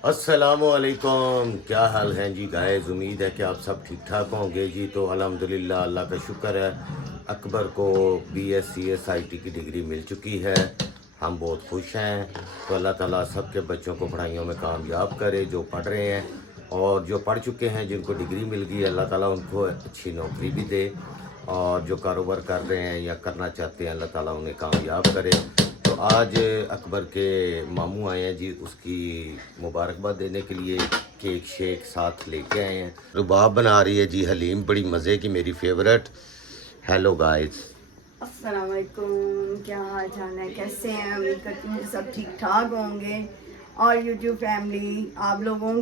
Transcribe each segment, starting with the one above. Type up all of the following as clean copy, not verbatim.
अस्सलामुअलैकुम, क्या हाल हैं जी गाइस। उम्मीद है कि आप सब ठीक ठाक होंगे जी। तो अल्हम्दुलिल्लाह अल्लाह का शुक्र है, अकबर को BSc की डिग्री मिल चुकी है। हम बहुत खुश हैं। तो अल्लाह ताला सबके बच्चों को पढ़ाइयों में कामयाब करे, जो पढ़ रहे हैं और जो पढ़ चुके हैं, जिनको डिग्री मिल गई, अल्लाह ताला उनको अच्छी नौकरी भी दे। और जो कारोबार कर रहे हैं या करना चाहते हैं, अल्लाह ताला उन्हें कामयाब करे। तो आज अकबर के मामू आए हैं जी, उसकी मुबारकबाद देने के लिए केक शेक साथ लेके आए हैं। रुबाब बना रही है जी हलीम, बड़ी मज़े की, मेरी फेवरेट। हेलो गाइस, अस्सलाम वालेकुम, क्या हाल चाल है, कैसे हैं? उम्मीद करती हूँ कि सब ठीक ठाक होंगे। और यूट्यूब फैमिली, आप लोगों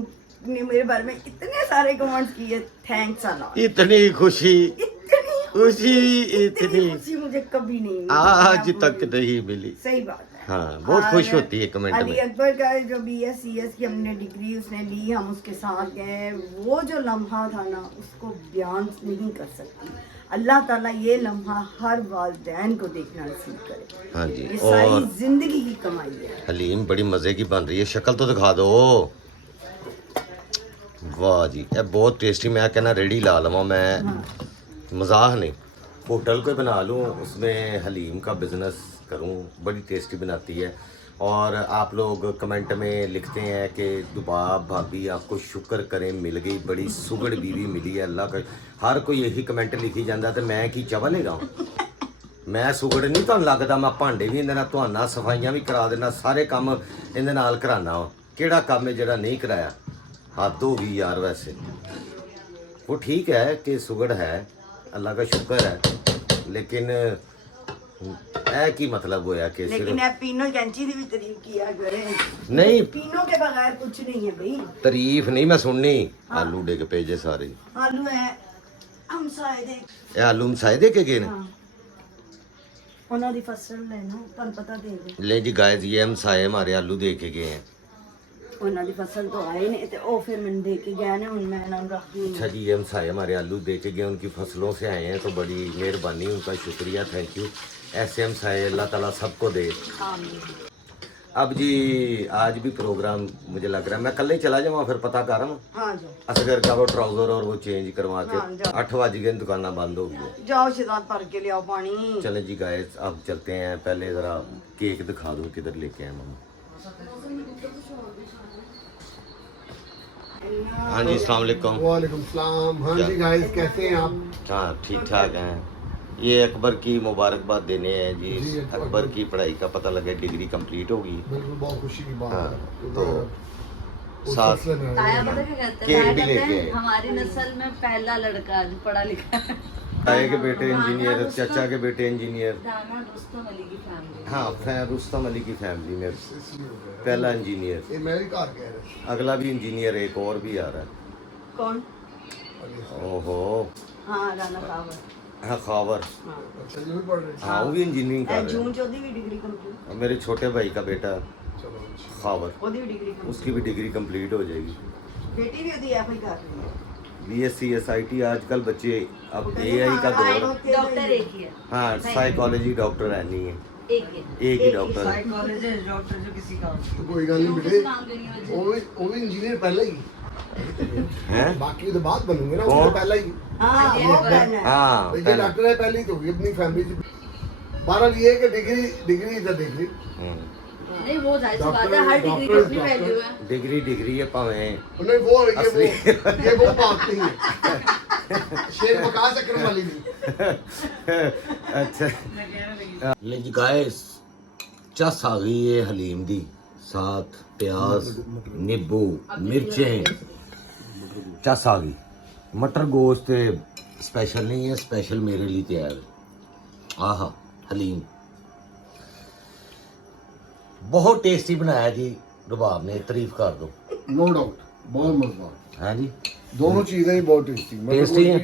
ने मेरे बारे में इतने सारे कमेंट्स किए, थैंक्स अ लॉट। इतनी खुशी, इतनी खुशी, इतनी इतनी खुशी मुझे कभी नहीं मिली, आज मैं तक बोलूं। नहीं मिली। सही बात है। हाँ, बहुत और खुश होती है कमेंट अली में। अकबर का जो BScs की हमने डिग्री उसने ली, हम उसके साथ गए, वो जो लम्हा था ना, उसको बयान नहीं कर सकती। अल्लाह ताला ये लम्हा हर वालिदैन को देखना नसीब करे। हाँ जी। ये सारी और जिंदगी की कमाई है। हलीम बड़ी मज़े की बन रही है, शक्ल तो दिखा दो। वाह जी, ये बहुत टेस्टी। मैं कहना रेडी ला लवा, मैं हाँ, मजाक नहीं, होटल को बना लूँ, उसमें हलीम का बिज़नेस करूँ। बड़ी टेस्टी बनाती है। और आप लोग कमेंट में लिखते हैं कि दुबाब भाभी आपको शुक्र करें मिल गई, बड़ी सुगड़ बीवी मिली है अल्लाह का। हर कोई यही कमेंट लिखी जाता, तो मैं की चवा लेगा। मैं सुगड़ नहीं ਤੁਹਾਨੂੰ ਲੱਗਦਾ, मैं भांडे भी ਇਹਦੇ ਨਾਲ ਧੋਣਾ, सफाइयाँ भी करा देना, सारे काम ਇਹਦੇ ਨਾਲ ਕਰਾਉਣਾ ਵਾ। ਕਿਹੜਾ ਕੰਮ ਹੈ ਜਿਹੜਾ नहीं कराया? हद हो गई यार। वैसे वो ठीक है कि सुगड़ है, अल्लाह का शुक्र है, लेकिन ऐ की मतलब होया कि लेकिन सिर्फ ये पीनो कैंची की भी तारीफ किया करें। नहीं, पीनो के बगैर कुछ नहीं है भाई। तारीफ नहीं मैं सुननी। हाँ। आलू डिग पे जे सारे। आलू है हम शायद ਇਹ ਆਲੂ ਮਸਾਏ ਦੇ ਕੇ ਗਏ ਨੇ। हाँ ਉਹਨਾਂ ਦੀ ਫਸਲ ਲੈ ਨਾ, ਤੁਹਾਨੂੰ ਪਤਾ ਦੇ ਦੇ ले जी गाइस, ये हम साए हमारे आलू दे के गए हैं। ਉਹਨਾਂ ਦੀ ਫਸਲ ਤੋਂ ਆਏ ਨੇ ਤੇ ਉਹ ਫਿਰ ਮੈਨੂੰ ਦੇ ਕੇ ਗਏ ਨੇ, ਹੁਣ ਮੈਂ ਇਹਨਾਂ ਨੂੰ ਰੱਖਦੀ अच्छा जी, ये हम साए हमारे आलू दे के गए, उनकी फसलों से आए हैं, तो बड़ी मेहरबानी, उनका शुक्रिया, थैंक यू। ऐसे हम साए अल्लाह ताला सबको दे। हूँ। अब जी आज भी प्रोग्राम मुझे लग रहा है मैं कल ही चला जाऊँ, फिर पता कर रहा हूँ हाँ जाओ असगर का वो ट्राउजर और वो चेंज करवा के। हाँ, जाओ। 8 बज गए, दुकाना बंद हो गई है। जाओ शिदात भर के ले आओ पानी। चले जी गाइस, अब चलते हैं। पहले ज़रा केक दिखा दो, किधर लेके आए मम्मा। हाँ जी, अस्सलाम वालेकुम। वालेकुम सलाम। हाँ क्या? जी गाइस, कैसे हैं आप? हाँ, ठीक ठाक हैं। ये अकबर की मुबारकबाद देने हैं जी। जी, अकबर की पढ़ाई का पता लगे, डिग्री कंप्लीट होगी। बिल्कुल, बहुत खुशी की बात हाँ, है। तो उस साथ सिलसिले में ताया आए पता हैं। क्या कहते केक हैं? भी ताया कहते लेके हैं आए। हमारी नस्ल में पहला लड़का जो पढ़ा लिखा है। ताए के बेटे इंजीनियर, चाचा के बेटे इंजीनियर। दाना रुस्तम अली की फैमिली। हाँ, रुस्तम अली की फैमिली में इसलिए हो गया। पहला इंजीनियर, ये मेरी कार कह रहे हैं। अगला भी इंजीनियर, एक और भी आ रहा है। कौन? ओहो, हाँ राना खावर। हाँ खावर। हाँ अच्छा, ये भी पढ़ रहे हैं। हाँ, वो भी इंजीनियरिंग कर रहे जून चौधरी की डिग्री कंप्लीट। हैं। मेरे छोटे भाई का बेटा चलो अच्छा। खावर, ਉਹਦੀ भी डिग्री कंप्लीट। उसकी भी डिग्री कंप्लीट हो जाएगी। बेटी भी ਉਹਦੀ ਐਫ ਆਈ ਕਰ ਰਹੀ है। BSc आजकल बच्चे, अब AI का दौर। डॉक्टर एक ही है। हाँ, साइकोलॉजी डॉक्टर है नहीं है, एक ही है। एक ही डॉक्टर है। साइकोलॉजिस्ट डॉक्टर जो किसी का तो कोई गल नहीं कुछ बेटे, मांग रही है वो भी इंजीनियर पहले ही। हैं? बाकी तो बाद बनूंगे ना, कौन? उससे पहले ही। हाँ वो कहना है। हाँ, तो ये पहला। डॉक्टर है पहले ही, तो होगी अपनी फैमिली से। बहरहाल ये है कि डिग्री इज अ डिग्री। हम्म, नहीं वो जाहिर सी बात है, हर डिग्री की अपनी वैल्यू है। डिग्री है पावे। नहीं वो बात नहीं है। शेर बका सकने वाली नहीं। अच्छा ले जी गाइस, चस आ गई है हलीम दी, साथ प्याज, नींबू, मिर्चें, चस आ गई। मटर गोश्त स्पेशल नहीं है, स्पेशल मेरे लिए तैयार है। आहा, हलीम बहुत टेस्टी बनाया जी। रुबाब ने तारीफ कर दो। नो डाउट, बहुत मजेदार। हाँ जी, दोनों चीजें ही बहुत टेस्टी, टेस्टी हैं।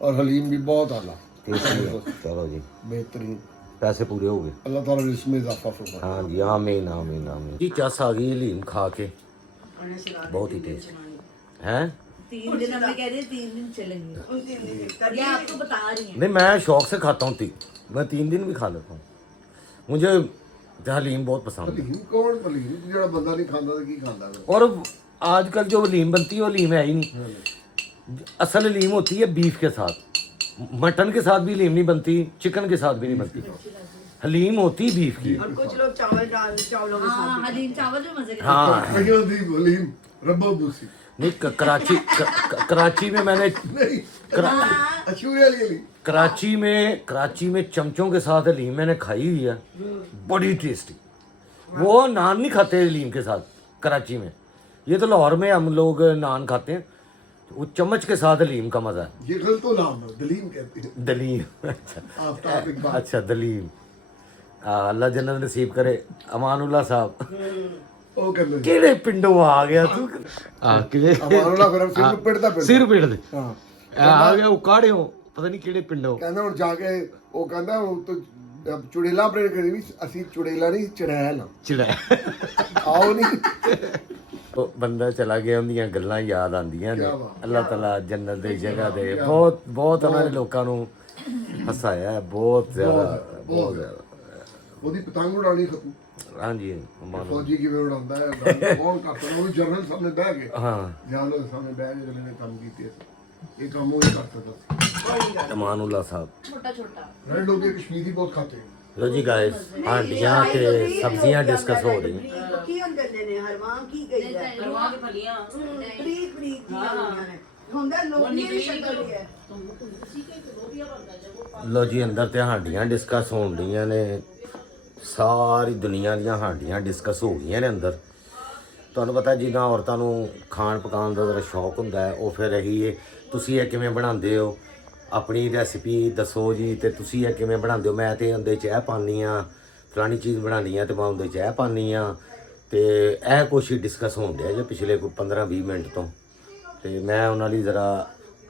और हलीम भी बहुत आला, टेस्टी है। चलो जी, बेहतरीन। पैसे पूरे हो गए। अल्लाह ताला रिज़्क़ में इजाफा फरमाए। हाँ जी, आमीन आमीन आमीन जी। चस आ गई हलीम खा के, बहुत ही टेस्ट है। 3 दिन हमने कह दिए, 3 दिन चलेंगे। ये आपको बता रही हैं। नहीं, मैं शौक से खाता हूँ, मैं 3 दिन भी खा लेता हूँ। मुझे हलीम बहुत पसंद है। हलीम कौन हलीम जेड़ा बंदा नहीं खाता तो की खाता है? और आजकल जो हलीम बनती है वो हलीम है ही नहीं। असल हलीम होती है बीफ के साथ, मटन के साथ भी हलीम नहीं बनती, चिकन के साथ भी नहीं बनती। हलीम होती बीफ की। और कुछ लोग चावलों के हाँ साथ हलीम चावल जो मजे के हाँ अगला दी हलीम रब्बा बूसी नहीं, कराची में मैंने नहीं अशूरी वाली हलीम कराची में चमचों के साथ हलीम मैंने खाई हुई है, बड़ी टेस्टी। वो नान नहीं खाते हलीम के साथ कराची में, ये तो लाहौर में हम लोग नान खाते हैं, वो चम्मच के साथ हलीम का मजा है। ये गलत तो नाम है, दलीम कहते हैं। दलीम, अच्छा आफ्ताब इकबाल। अच्छा दलीम। अल्लाह जन्नत नसीब करे। अमानुल्लाह साहब ਉਹ ਕਹਿੰਦੇ ਕਿਹੜੇ ਪਿੰਡੋਂ ਆ ਗਿਆ ਤੂੰ? ਆ ਕਿਹੜੇ ਅਮਾනුल्लाह ਫਿਰ ਸਿਰ ਪਿੜਦਾ ਸਿਰ ਪਿੜਦੇ ਹਾਂ ਆ ਗਿਆ ਉਕਾੜਿਓ, ਪਤਾ ਨਹੀਂ ਕਿਹੜੇ ਪਿੰਡੋਂ। ਕਹਿੰਦਾ ਹੁਣ ਜਾ ਕੇ ਉਹ ਕਹਿੰਦਾ ਹੁਣ ਤੂੰ ਚੁੜੇਲਾ ਪ੍ਰੇਰ ਕਰੀ ਵੀ ਅਸੀਂ ਚੁੜੇਲਾ ਨਹੀਂ ਚੜੈਲ ਚਿੜਾ ਆਓ ਨਹੀਂ ਉਹ ਬੰਦਾ ਚਲਾ ਗਿਆ, ਉਹਦੀਆਂ ਗੱਲਾਂ ਯਾਦ ਆਉਂਦੀਆਂ ਨੇ। ਕਿਆ ਬਾਤ। ਅੱਲਾਹ ਤਾਲਾ ਜੰਨਤ ਦੀ ਜਗ੍ਹਾ ਦੇ ਬਹੁਤ ਬਹੁਤ ਉਹਨਾਂ ਨੇ ਲੋਕਾਂ ਨੂੰ ਹਸਾਇਆ ਹੈ, ਬਹੁਤ ਜ਼ਿਆਦਾ ਬਹੁਤ ਜ਼ਿਆਦਾ। ਉਹਦੀ ਪਤੰਗ ਉਡਾਣੀ ਖਤਮ ਹਾਂਜੀ ਮਾਨੋ ਫੌਜੀ ਕਿਵੇਂ ਉਡਾਉਂਦਾ ਹੈ ਗੱਲ ਕੌਣ ਕਰਦਾ ਉਹ ਵੀ ਜਰਨਲ ਸਾਹਮਣੇ ਬਹਿ ਕੇ ਹਾਂ ਜਾਨ ਦੇ ਸਾਹਮਣੇ ਬਹਿ ਕੇ ਅਗਲੇ ਨੇ ਕੰਮ ਕੀਤੇ ਇਹ ਕੰਮ ਉਹ ਹੀ ਕਰ ਸਕਦਾ ਅਮਾनुल्लाह साहब। छोटा छोटा रेड लोग ये कश्मीरी बहुत खाते हैं लो जी गाइस, हांडियां ते सब्जियां डिस्कस हो रही हैं। की अंदर ने हरवां की गई है रवा के फलियां बरीक बरीक की होंगे ने ਹੁੰਦਾ ਲੋਕੀ ਦੀ ਸ਼ਕਲ ਹੈ। ਲੋ ਜੀ ਅੰਦਰ ਤੇ ਹਾਂਡੀਆਂ ਡਿਸਕਸ ਹੋਣ ਡੀਆਂ ਨੇ, ਸਾਰੀ ਦੁਨੀਆ ਦੀਆਂ ਹਾਂਡੀਆਂ ਡਿਸਕਸ ਹੋ ਗਈਆਂ ਨੇ ਅੰਦਰ। ਤੁਹਾਨੂੰ ਪਤਾ ਜਿੱਦਾਂ ਔਰਤਾਂ ਨੂੰ ਖਾਣ ਪਕਾਉਣ ਦਾ ਜ਼ਰਾ ਸ਼ੌਕ ਹੁੰਦਾ ਹੈ, ਉਹ ਫਿਰ ਇਹੀ ਹੈ ਤੁਸੀਂ ਇਹ ਕਿਵੇਂ ਬਣਾਉਂਦੇ ਹੋ, ਆਪਣੀ ਰੈਸਿਪੀ ਦੱਸੋ ਜੀ, ਤੇ ਤੁਸੀਂ ਇਹ ਕਿਵੇਂ ਬਣਾਉਂਦੇ ਹੋ। ਮੈਂ ਤੇ ਉਹਦੇ 'ਚ ਇਹ ਪਾਉਂਦੀ ਹਾਂ, ਫਲਾਣੀ ਚੀਜ਼ ਬਣਾਉਣੀ ਆ ਤੇ ਮੈਂ ਉਹਦੇ 'ਚ ਇਹ ਪਾਉਂਦੀ ਹਾਂ, ਤੇ ਇਹ ਕੁਛ ਡਿਸਕਸ ਹੋਣ ਡਿਆ ਜੇ ਪਿਛਲੇ ਕੋਈ 15-20 ਮਿੰਟ ਤੋਂ। ਤੇ ਮੈਂ ਉਹਨਾਂ ਲਈ ज़रा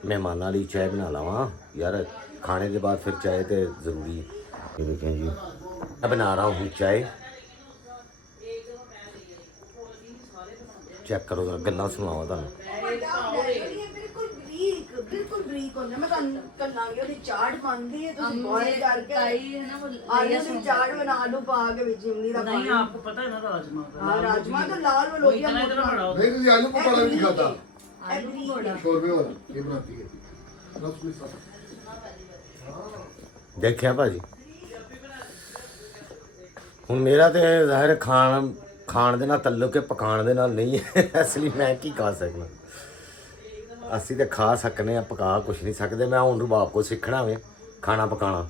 ਮਹਿਮਾਨਾਂ ਲਈ ਚਾਹ ਬਣਾ ਲਵਾਂ यार, खाने के बाद फिर चाय तो ज़रूरी है। ये देखें जी, मैं बना रहा हूँ चाय, चेक करो जरा, गल्ला सुनावा तुहानू। बिल्कुल बरीक होंदा। मैं ਤੁਹਾਨੂੰ ਕੱਲਾਂਗੇ ਉਹਦੀ ਚਾਟ ਬਣਦੀ ਹੈ, ਤੁਸੀਂ ਬੋਇਲ ਕਰਕੇ ताई है ना वो आलू की चाट बना, आलू पा के ਵਿੱਚ इमली ਦਾ नहीं पानी। आपको पता है ना राजमा का हाँ राजमा तो लाल वो लोग इतना इतना बड़ा होता नहीं तुझे आलू पकौड़ा भी नहीं खाता आलू पकौड़ा शोरबे वाला ये बनाती है रस में साथ देखिया भाजी, ਹੁਣ ਮੇਰਾ ਤੇ ਜ਼ਾਹਿਰ ਖਾਣ ਦੇ ਨਾਲ ਤਾਲੁਕ ਹੈ, ਪਕਾਉਣ ਦੇ ਨਾਲ ਨਹੀਂ ਹੈ, ਇਸ ਲਈ ਮੈਂ ਕੀ ਕਰ ਸਕਦਾ। ਅਸੀਂ ਤੇ ਖਾ ਸਕਨੇ ਆ, ਪਕਾ ਕੁਛ ਨਹੀਂ ਸਕਦੇ। ਮੈਂ ਹੁਣ ਰਬਾਬ ਕੋ ਸਿੱਖਣਾ ਵੇ ਖਾਣਾ ਪਕਾਣਾ,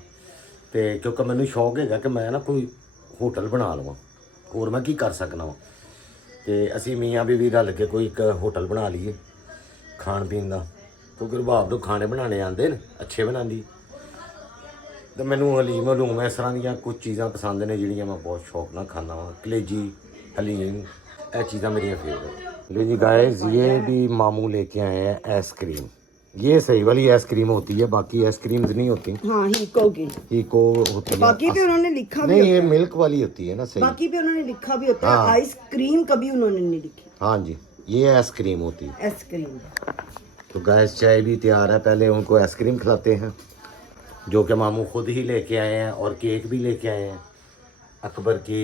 ਤੇ ਕਿਉਂਕਿ ਮੈਨੂੰ ਸ਼ੌਕ ਹੈਗਾ ਕਿ ਮੈਂ ਨਾ ਕੋਈ ਹੋਟਲ ਬਣਾ ਲਵਾਂ, ਹੋਰ ਮੈਂ ਕੀ ਕਰ ਸਕਣਾ ਵਾ। ਤੇ ਅਸੀਂ ਮੀਆਂ ਬੀਵੀ ਰਲ ਕੇ ਕੋਈ ਇੱਕ ਹੋਟਲ ਬਣਾ ਲਈਏ ਖਾਣ ਪੀਣ ਦਾ, ਕਿਉਂਕਿ ਰਬਾਬ ਨੂੰ ਖਾਣੇ ਬਣਾਉਣੇ ਆਉਂਦੇ ਨੇ, ਅੱਛੇ ਬਣਾਉਂਦੀ। ਤੇ ਮੈਨੂੰ ਹਲੀਮ ਹਲੂਮ ਇਸ ਤਰ੍ਹਾਂ ਦੀਆਂ ਕੁਝ ਚੀਜ਼ਾਂ ਪਸੰਦ ਨੇ ਜਿਹੜੀਆਂ ਮੈਂ ਬਹੁਤ ਸ਼ੌਕ ਨਾਲ ਖਾਂਦਾ ਵਾਂ। कलेजी हलीम ये चीज़ां मेरी फेवरेट। लो जी गाइस, ये भी मामू लेके आए हैं आइसक्रीम। ये सही वाली आइसक्रीम होती है, बाकी आइसक्रीम्स नहीं होती। हाँ हीको की हीको होती है, बाकी पे उन्होंने लिखा भी नहीं होता ये है। मिल्क वाली होती है ना, सही। बाकी पे उन्होंने लिखा भी होता है, हाँ। आइसक्रीम कभी उन्होंने नहीं लिखी, हाँ जी, ये आइसक्रीम होती है। आइसक्रीम। तो गाइस चाय भी तैयार है, पहले उनको आइसक्रीम खिलाते हैं जो कि मामू खुद ही लेके आए हैं, और केक भी लेके आए हैं अकबर की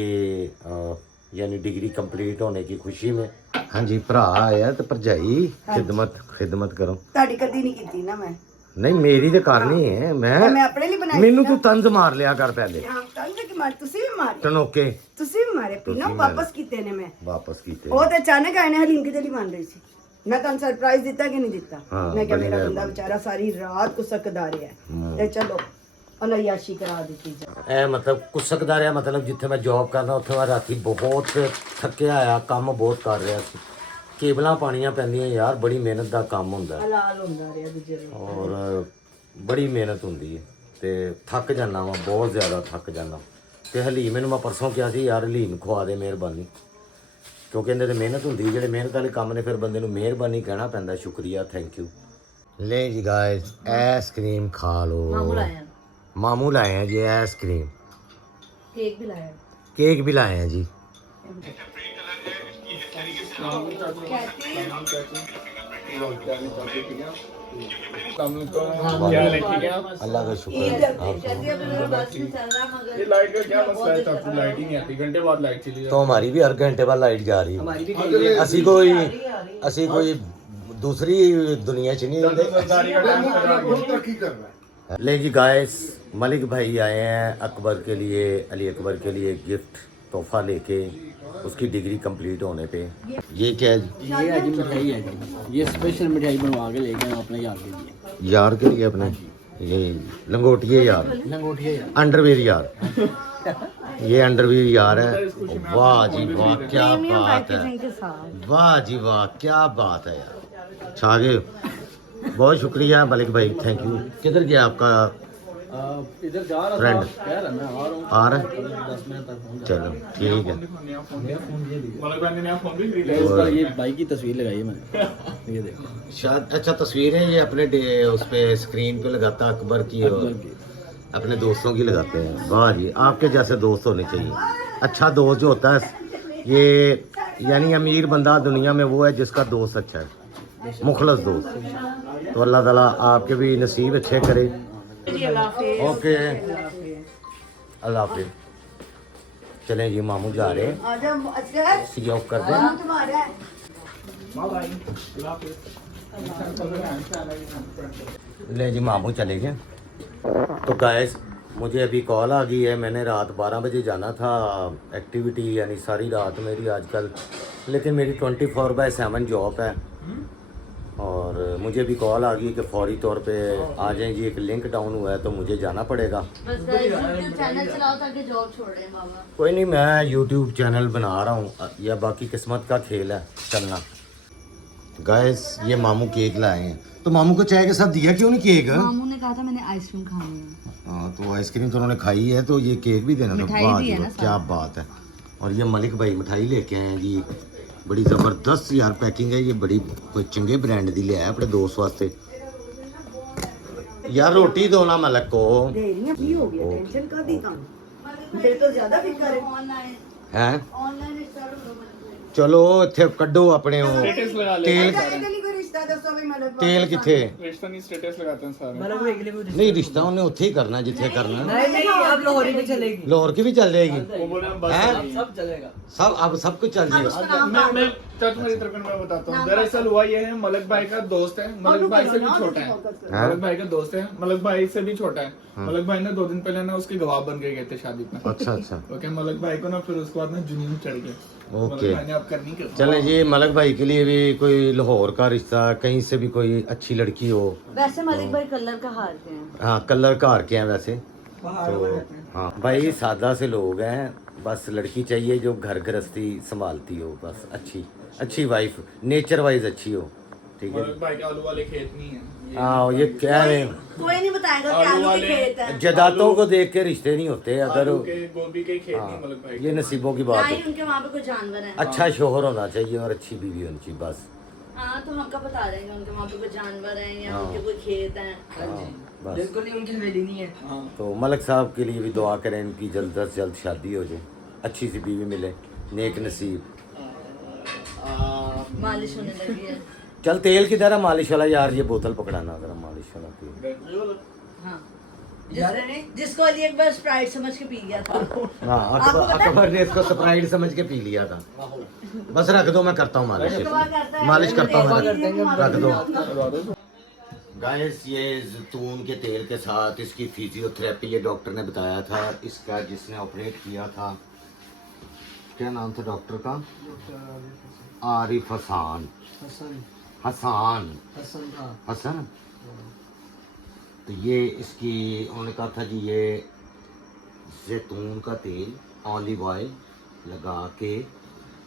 यानी डिग्री कंप्लीट होने की खुशी में। हाँ जी, भरा आया तो भरजाई खिदमत करो। ਤੁਹਾਡੀ ਕਦੀ ਨਹੀਂ ਕੀਤੀ ਨਾ ਮੈਂ नहीं मेरी तो करनी है, ਮੈਂ मैं ਆਪਣੇ ਲਈ ਬਣਾਈ मैनू तू तंज मार लिया कर पहले, ਹਾਂ ਤੰਗ ਕਿ ਮਾਰ ਤੁਸੀਂ ਵੀ ਮਾਰੇ टनोके ਤੁਸੀਂ ਵੀ ਮਾਰੇ ਪੀਣਾ ਤੁਸੀਂ ਵਾਪਸ ਕੀਤੇ ਨੇ ਮੈਂ वापस कीते। ਉਹ ਤੇ ਅਚਾਨਕ ਆਏ ਨੇ ਹਲੀਮ ਕਿਤੇ ਲਈ ਬਣ ਰਹੀ ਸੀ। ਮੈਂ ਤੁਹਾਨੂੰ ਸਰਪ੍ਰਾਈਜ਼ ਦਿੱਤਾ ਕਿ ਨਹੀਂ ਦਿੱਤਾ? ਹਾਂ, ਮੈਂ ਕਿਹਾ ਬੜੀ ਮੇਰਾ ਬੰਦਾ ਮਿਹਰਬਾਨੀ। ਵਿਚਾਰਾ ਸਾਰੀ ਰਾਤ ਕੁਸਕਦਾ ਰਿਹਾ ਤੇ ਚਲੋ ਅਨਯਾਸ਼ੀ ਕਰਾ ਦਿੱਤੀ ਜਾ। ਇਹ ਮਤਲਬ ਕੁਸਕਦਾ ਰਿਹਾ, ਮਤਲਬ ਜਿੱਥੇ ਮੈਂ ਜੌਬ ਕਰਦਾ ਉੱਥੇ ਮੈਂ ਰਾਤੀ ਬਹੁਤ ਥੱਕਿਆ ਆਇਆ, ਕੰਮ ਬਹੁਤ ਕਰ ਰਿਹਾ ਸੀ, ਕੇਬਲਾਂ ਪਾਣੀਆਂ ਪੈਂਦੀਆਂ ਯਾਰ, ਬੜੀ ਮਿਹਨਤ ਦਾ ਕੰਮ ਹੁੰਦਾ ਹੈ, ਹਲਾਲ ਹੁੰਦਾ ਰਿਹਾ ਦੂਜੇ ਨੂੰ। ਔਰ ਬੜੀ ਮਿਹਨਤ ਹੁੰਦੀ ਹੈ, ਤੇ ਥੱਕ ਜਾਂਦਾ ਵਾ, ਬਹੁਤ ਜ਼ਿਆਦਾ ਥੱਕ ਜਾਂਦਾ। ਤੇ ਹਲੀਮ ਇਹਨੂੰ ਮੈਂ ਪਰਸੋਂ ਕਿਹਾ ਸੀ ਯਾਰ ਹਲੀਮ ਖਵਾ ਦੇ ਮਿਹਰਬਾਨੀ, ਕਿਉਂਕਿ ਇਹਦੇ ਤੇ ਮਿਹਨਤ ਹੁੰਦੀ, ਜਿਹੜੇ ਮਿਹਨਤ ਵਾਲੇ ਕੰਮ ਨੇ ਫਿਰ ਬੰਦੇ ਨੂੰ ਮਿਹਰਬਾਨੀ ਕਹਿਣਾ ਪੈਂਦਾ, ਸ਼ੁਕਰੀਆ, ਥੈਂਕ ਯੂ। ले जी गाइस, आइसक्रीम खा लो। मामू लाए हैं मामू लाए हैं जी आइसक्रीम, केक भी लाए हैं केक भी लाए हैं जी। अल्लाह का शुक्र है। जल्दी अब मेरा बस में चल रहा मगर ये लाइट का क्या मसला है? आपकी लाइट ही नहीं आती, घंटे बाद लाइट चली तो हमारी भी हर घंटे बाद लाइट जा रही है। ਅਸੀਂ ਕੋਈ ਅਸੀਂ ਕੋਈ दूसरी दुनिया च नहीं होंगे। सरदारी का डांस कर रहा बहुत तरक्की कर रहा है। ले जी गाइस, मलिक भाई आए हैं अकबर के लिए, अली अकबर के लिए गिफ्ट तोहफा लेके उसकी डिग्री कंप्लीट होने पे। ये क्या है जी? ये है जी मिठाई है जी, ये स्पेशल मिठाई बनवा के लेके आए अपने यार के लिए। यार के लिए अपने, ये लंगोटिए यार, लंगोटिया यार, अंडरवेयर यार, ये अंडरवेयर यार है। वाह जी वाह, क्या बात है, वाह जी वाह, क्या बात है यार, छा गए। बहुत शुक्रिया मलिक भाई, थैंक यू। किधर गया आपका इधर जा रहा फ्रेंड? था, कह रहा मैं आ रहा हूँ, आ रहा है? 10 मिनट तक पहुँच चलो ठीक है। मलक भाई ने नया फोन भी खरीदा जाऊंगा। इसका ये बाइक की तस्वीर लगाई है मैंने, ये देखो शायद अच्छा तस्वीर है ये, अपने उस पे स्क्रीन पे लगाता अकबर की और अकबर की। अपने दोस्तों की लगाते हैं। वाह जी, आपके जैसे दोस्त होने चाहिए। अच्छा दोस्त जो होता है ये, यानी अमीर बंदा दुनिया में वो है जिसका दोस्त अच्छा है, मुखलस दोस्त। तो अल्लाह ताला आपके भी नसीब अच्छे करे। ओके, अल्लाह हाफिज। चलें जी, मामू जा रहे हैं, आजा अजगर, सी ऑफ कर दें। काम तुम्हारा है। ले जी, मामू चले गए। तो गाइस, मुझे अभी कॉल आ गई है, मैंने रात 12 बजे जाना था एक्टिविटी, यानी सारी रात मेरी आजकल, लेकिन मेरी 24/7 जॉब है। और मुझे भी कॉल आ गई कि फौरी तौर पे आ जाएं जी, एक लिंक डाउन हुआ है तो मुझे जाना पड़ेगा। बस यूट्यूब चैनल चलाओ ताकि जॉब छोड़े बाबा। कोई नहीं, मैं यूट्यूब चैनल बना रहा हूँ, या बाकी किस्मत का खेल है, चलना। गाइस, ये मामू केक लाए हैं, तो मामू को चाय के साथ दिया क्यों नहीं केक? मामू ने कहा था मैंने आइसक्रीम खानी है। हाँ, तो आइसक्रीम तो उन्होंने खाई है, तो ये केक भी देना था। मिठाई वाह भी जी है वाह, ना क्या बात है। और ये मलिक भाई मिठाई लेके आए हैं जी, बड़ी ज़बरदस्त यार पैकिंग है, ये बड़ी कोई चंगे ब्रांड दी ले आया अपने दोस्त वास्ते। यार रोटी दो ना मलक को। दे रही हैं, की हो गया, टेंशन का दी काम, मेरे तो ज्यादा फिक्र है। हैं ऑनलाइन स्टार्ट चलो इत्थे कड्डो अपने वो स्टेटस लगा ले तेल, नहीं कोई रिश्ता दसो भी मतलब तेल किथे? रिश्ता नहीं, स्टेटस लगाते हैं सारे। नहीं, रिश्ता उन्हें उत्थे ही करना जिथे करना। नहीं अब लाहौर भी चलेगी, लाहौर की भी चल जाएगी, वो बोले हम बस हैं? चलेंगे। सब चलेगा। सब अब सब कुछ चल जाएगा। मैं चल मेरी तरफ मैं बताता हूँ। दरअसल हुआ ये है, मलक भाई का दोस्त है, मलक भाई से भी छोटा है। हाँ? मलक भाई का दोस्त है, मलक भाई से भी छोटा है। मलक भाई ने 2 दिन पहले ना उसके गवाह बन के गए थे शादी में। अच्छा अच्छा, ओके, मलक भाई को ना फिर उसके बाद ना जुनून चढ़ गया। ओके। मलक भाई ने अब करनी कर चलें जी, मलक भाई के लिए भी कोई लाहौर का रिश्ता, कहीं से भी कोई अच्छी लड़की हो। वैसे मलिक भाई कलर का हार के हैं। हाँ, कलर कार के हैं वैसे तो। हाँ भाई, सादा से लोग हैं, बस लड़की चाहिए जो घर गृहस्थी संभालती हो, बस अच्छी अच्छी वाइफ, नेचर वाइज अच्छी हो, ठीक है। मलक भाई के आलू वाले खेत नहीं है। हाँ, ये क्या है, कोई नहीं बताएगा कि आलू के खेत है। जदातों को देख के रिश्ते नहीं होते। अगर आलू के गोभी के खेत नहीं मलक भाई ये नसीबों की बात ना ही है। उनके वहाँ पे कोई जानवर है। अच्छा शोहर होना चाहिए और अच्छी बीवी होनी चाहिए, बस। हाँ तो हमका बता देंगे उनके वहाँ पे कोई जानवर है या हाँ। उनके कोई खेत है। हाँ, बस। बिल्कुल नहीं, उनकी हवेली नहीं है। हाँ। तो मलक साहब के लिए भी दुआ करें, इनकी जल्द से जल्द शादी हो जाए, अच्छी सी बीवी मिले, नेक नसीब। मालिश होने लगी है। चल तेल किधर है मालिश वाला यार, ये बोतल पकड़ाना जरा मालिश वाला तेल। हाँ जिसको अली एक बार स्प्राइट समझ के पी गया था। हाँ, अकबर ने इसको स्प्राइट समझ के पी लिया था। बस रख दो, मैं करता हूँ मालिश, मालिश करता हूँ, रख दो। गाइस, ये जैतून के तेल के साथ इसकी फिजियोथेरेपी, ये डॉक्टर ने बताया था, इसका जिसने ऑपरेट किया था, क्या नाम था डॉक्टर का? आरिफ हसन। हसन हसन। तो ये इसकी उन्होंने कहा था जी, ये जैतून का तेल, ऑलिव ऑयल लगा के,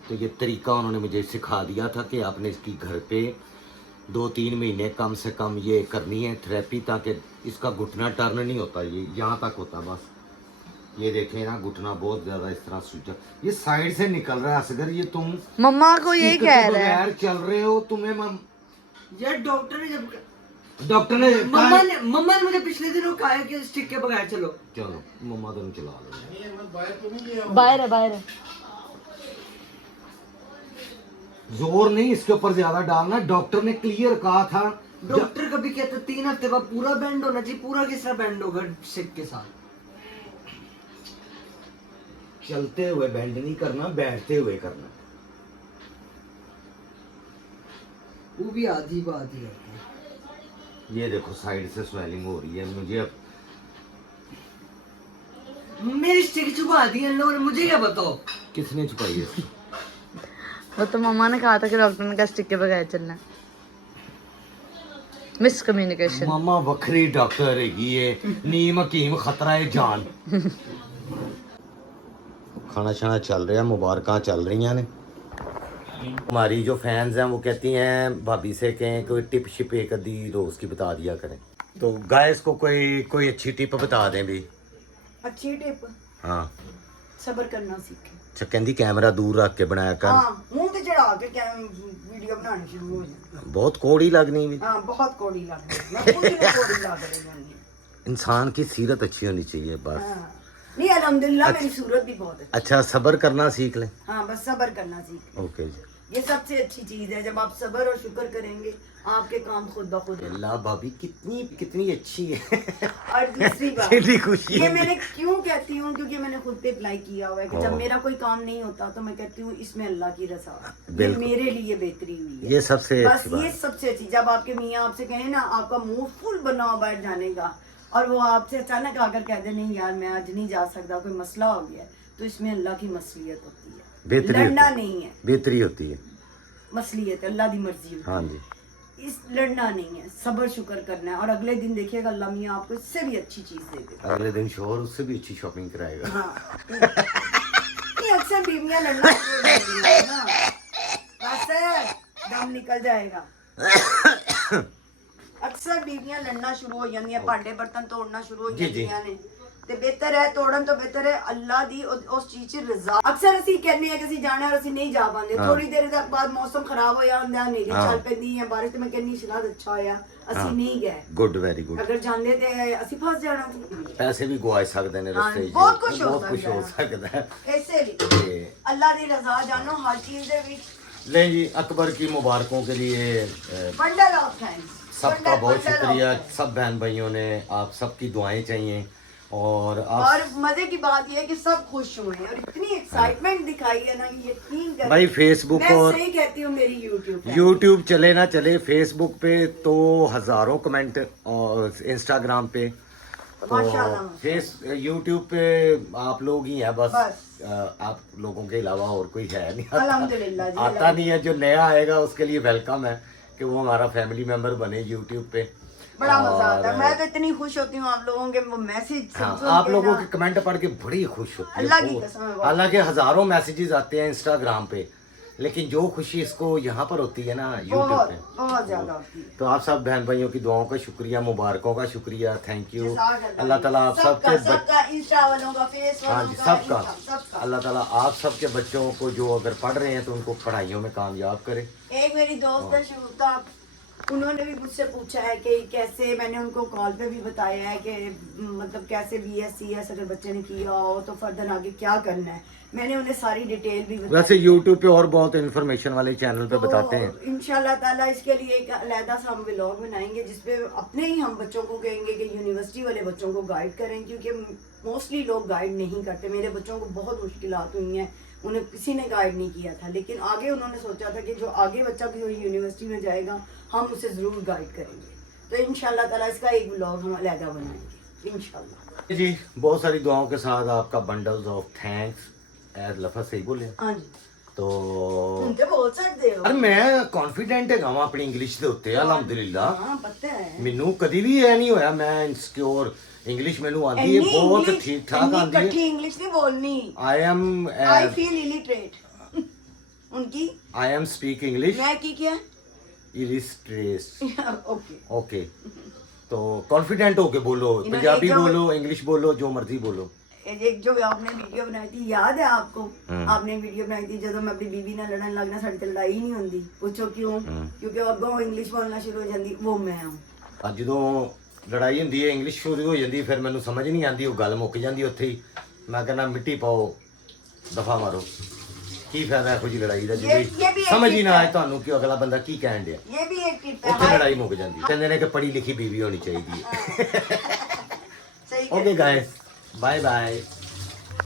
तो ये तरीका उन्होंने मुझे सिखा दिया था कि आपने इसकी घर पे 2-3 महीने कम से कम ये करनी है थेरेपी, ताकि इसका घुटना टर्न नहीं होता, ये यहाँ तक होता बस। ये देखें ना, घुटना बहुत ज्यादा इस तरह सूजा, ये साइड से निकल रहा है। असगर, ये तुम मम्मा को यही stick कह के रहे हैं। बगैर चल रहे हो, तुम्हें ये डॉक्टर ने जब डॉक्टर ने मम्मा ने मुझे पिछले दिनों कहा है कि स्टिक के बगैर चलो। चलो मम्मा तुम चला लो, बाहर है बाहर है। जोर नहीं इसके ऊपर ज्यादा डालना, डॉक्टर ने क्लियर कहा था। डॉक्टर कभी कहते 3 हफ्ते बाद पूरा बैंड होना चाहिए, पूरा किस तरह बैंड होगा स्टिक के साथ? चलते हुए बैंड नहीं करना, बैठते हुए करना। वो भी आधी बात ही है। ये देखो साइड से स्वेलिंग हो रही है मुझे अब। मेरी स्टिक छुपा दी इन लोगों ने, मुझे क्या बताओ। किसने छुपाई है? वो तो मम्मा ने कहा था कि डॉक्टर ने कहा स्टिक के बगैर चलना है। मिसकम्युनिकेशन। मामा वखरी डॉक्टर हैगी है, नीम हकीम खतरा है जान। खाना शाना चल रहा है, मुबारक चल रही ने। हमारी जो फैंस हैं वो कहती हैं भाभी से कहें कोई टिप शिप एक आधी रोज़ की बता दिया करें। तो गाइस को कोई अच्छी टिप बता दें भी। अच्छी टिप, हाँ सब्र करना सीखें। अच्छा कहती कैमरा दूर रख के बनाया कर। हाँ, मुंह ते चढ़ा के क्या वीडियो बनानी शुरू हो जाए। बहुत कोड़ी लगनी भी। हाँ, बहुत कौड़ी लग रही है। मैं खुद ही कौड़ी लग रही हूँ। इंसान की सीरत अच्छी होनी चाहिए बस। हाँ। नहीं, अल्हम्दुलिल्लाह मेरी सूरत भी बहुत है। अच्छा सब्र करना सीख लें। हाँ, बस सब्र करना सीखें। ओके जी। ये सबसे अच्छी चीज है। जब आप सब्र और शुक्र करेंगे आपके काम खुद ब खुद। अल्लाह भाभी कितनी अच्छी है। और दूसरी बात, कितनी खुशी ये है। मैंने क्यों कहती हूँ, क्योंकि मैंने खुद पे अप्लाई किया हुआ है कि जब हाँ। मेरा कोई काम नहीं होता तो मैं कहती हूँ इसमें अल्लाह की रज़ा है। ये बिल्कुल। मेरे लिए बेहतरी हुई है। ये सबसे बस अच्छी बात ये है। सबसे अच्छी, जब आपके मियाँ आपसे कहें ना आपका मुंह फुल बना हुआ बैठ जाने का, और वो आपसे अचानक आकर कह दे नहीं यार मैं आज नहीं जा सकता, कोई मसला हो गया है, तो इसमें अल्लाह की मसलियत होती है। बेहतरी लड़ना होती है। नहीं है, बेहतरी होती है। मसलियत है, अल्लाह की मर्जी होती है। हाँ जी। इस लड़ना नहीं है, सब्र शुक्र करना है, और अगले दिन देखिएगा अल्लाह मियाँ आपको इससे भी अच्छी चीज दे देगा। अगले दिन शोहर उससे भी अच्छी शॉपिंग कराएगा। हाँ। नहीं, अक्सर बीवियां लड़ना शुरू हो जाती हैं ना, बस है, दम निकल जाएगा। अक्सर बीवियां लड़ना शुरू हो जाती हैं, भांडे बर्तन तोड़ना शुरू हो जी, जी। जाती ने। ते बेहतर है तोड़न तो बेहतर है अल्लाह दी उस चीज च रजा। अक्सर ਅਸੀਂ ਕਹਿੰਦੇ ਆ ਕਿ ਅਸੀਂ ਜਾਣਾ और ਅਸੀਂ नहीं जा पाते। हाँ। थोड़ी देर तक बाद मौसम खराब हो ਜਾਂਦਾ, ਹਨੇਰੀ हाँ। ਚੱਲ ਪੈਂਦੀ ਹੈ, ਬਾਰਿਸ਼ ਤੇ ਮੈਂ ਕਹਿੰਨੀ ਸ਼ਾਇਦ अच्छा ਹੋਇਆ ਅਸੀਂ नहीं गए। Good very good. अगर ਜਾਂਦੇ ਤੇ ਅਸੀਂ फंस ਜਾਣਾ ਸੀ। पैसे भी गुआए सकते हैं हाँ, रस्ते च। बहुत कुछ हो बहुत कुछ सकता हो है। सकता है। कैसे भी ते अल्लाह दी रजा जानो हर चीज दे विच। ले जी अकबर की मुबारकों के लिए बंडल ऑफ थैंक्स सबका बहुत शुक्रिया। सब बहन भाइयों ने आप सबकी दुआएं चाहिए और आप और मजे की बात यह है कि सब खुश हुए हैं और इतनी एक्साइटमेंट दिखाई है ना कि यकीन करें। भाई फेसबुक मैं और सही कहती हूँ मेरी यूट्यूब यूट्यूब चले ना चले, फेसबुक पे तो हजारों कमेंट और इंस्टाग्राम पे तो माशाल्लाह। फेस यूट्यूब पे आप लोग ही हैं बस। बस। आप लोगों के अलावा और कोई है नहीं। अल्हम्दुलिल्लाह जी, आता नहीं है। जो नया आएगा उसके लिए वेलकम है कि वो हमारा फैमिली मेंबर बने यूट्यूब पे। बड़ा मजा और, आता है। मैं तो इतनी खुश होती हूँ आप लोगों के वो मैसेज हाँ, आप लोगों के कमेंट पढ़ के बड़ी खुश होती अल्लाह है की वो। कसम है बहुत। हालांकि हजारों मैसेजेस आते हैं इंस्टाग्राम पे, लेकिन जो खुशी इसको यहाँ पर होती है ना यूट्यूब बहुत पे, बहुत ज्यादा होती है। तो आप सब बहन भाइयों की दुआओं का शुक्रिया, मुबारकों का शुक्रिया, थैंक यू। जज़ाकल्लाह। अल्लाह ताला आप सबका सबके सबका इंस्टा वालों का फेस हाँ वालों जी का सबका सबका। अल्लाह ताला आप सबके बच्चों को जो अगर पढ़ रहे हैं तो उनको पढ़ाइयों में कामयाब करे। एक मेरी दोस्त है शिवता, उन्होंने भी मुझसे पूछा है कि कैसे, मैंने उनको कॉल पे भी बताया है कि मतलब कैसे BScs अगर बच्चे ने किया हो तो फर्दर आगे क्या करना है, मैंने उन्हें सारी डिटेल भी बताई। वैसे यूट्यूब पे और बहुत इन्फॉर्मेशन वाले चैनल पे तो बताते हैं। इंशाल्लाह ताला इसके लिए एक अलहदा सा हम व्लॉग बनाएंगे जिसपे अपने ही हम बच्चों को कहेंगे कि यूनिवर्सिटी वाले बच्चों को गाइड करें, क्योंकि मोस्टली लोग गाइड नहीं करते। मेरे बच्चों को बहुत मुश्किलात हुई हैं, उन्हें किसी ने गाइड नहीं किया था, लेकिन आगे उन्होंने सोचा था कि जो आगे बच्चा भी यूनिवर्सिटी में जाएगा हम उसे ज़रूर गाइड करेंगे। तो इंशाल्लाह ताला इसका एक व्लॉग हम अलहदा बनाएंगे इंशाल्लाह जी। बहुत सारी दुआओं के साथ आपका बंडल्स ऑफ थैंक्स। लफज सही बोले हाँ जी। तो तुम तो बोल सकते हो। अरे मैं कॉन्फिडेंट है गाँव अपनी इंग्लिश ਦੇ ਉੱਤੇ अल्हम्दुलिल्लाह। हाँ पता है। ਮੈਨੂੰ ਕਦੀ ਵੀ ਇਹ ਨਹੀਂ ਹੋਇਆ ਮੈਂ ਇਨਸਿਕਿਉਰ। ਇੰਗਲਿਸ਼ ਮੈਨੂੰ ਆਂਦੀ ਹੈ, ਬਹੁਤ ਠੀਕ ਠਾਕ ਆਂਦੀ ਹੈ। इकट्ठी इंग्लिश नहीं बोलनी। I am I feel illiterate उनकी। आई एम स्पीक इंग्लिश मैं की क्या इलिस्ट्रेट। ओके। ओके तो कॉन्फिडेंट होके बोलो, इन्होंने पंजाबी एकदम- बोलो, इंग्लिश बोलो, जो मर्जी बोलो। एक जो आपने वीडियो बनाई थी याद है आपको? हम्म। आपने वीडियो बनाई थी ਜਦੋਂ मैं अपनी बीवी ਨਾਲ लड़न लगना, साड़ी ਤੇ लड़ाई नहीं होंदी। पूछो क्यों? क्योंकि वो अगों इंग्लिश बोलना शुरू हो जाती, वो मैं हूं। ਅੱਜ ਜਦੋਂ ਲੜਾਈ ਹੁੰਦੀ ਹੈ ਇੰਗਲਿਸ਼ ਸ਼ੁਰੂ ਹੋ ਜਾਂਦੀ, ਫਿਰ ਮੈਨੂੰ ਸਮਝ ਨਹੀਂ ਆਉਂਦੀ, ਉਹ ਗੱਲ ਮੁੱਕ ਜਾਂਦੀ ਉੱਥੇ ਹੀ। ਮੈਂ ਕਹਿੰਦਾ ਮਿੱਟੀ ਪਾਓ, ਦਫਾ ਮਾਰੋ। ਕੀ ਫਾਇਦਾ ਇਹੋ ਜਿਹੀ ਲੜਾਈ ਦਾ ਇਹ ਵੀ ਜਿਹੜੀ ਇੱਕ ਸਮਝ ਹੀ ਨਾ tip ਆਏ ਹੈ। ਤੁਹਾਨੂੰ ਕਿ ਅਗਲਾ ਬੰਦਾ ਕੀ ਕਹਿਣ ਡਿਆ। ये भी एक टिप है। ਉੱਥੇ ਲੜਾਈ ਮੁੱਕ ਜਾਂਦੀ। ਕਹਿੰਦੇ ਨੇ ਕਿ ਪੜ੍ਹੀ ਲਿਖੀ ਬੀਵੀ ਹੋਣੀ ਚਾਹੀਦੀ ਹੈ। सही ओके गाइस, बाय बाय।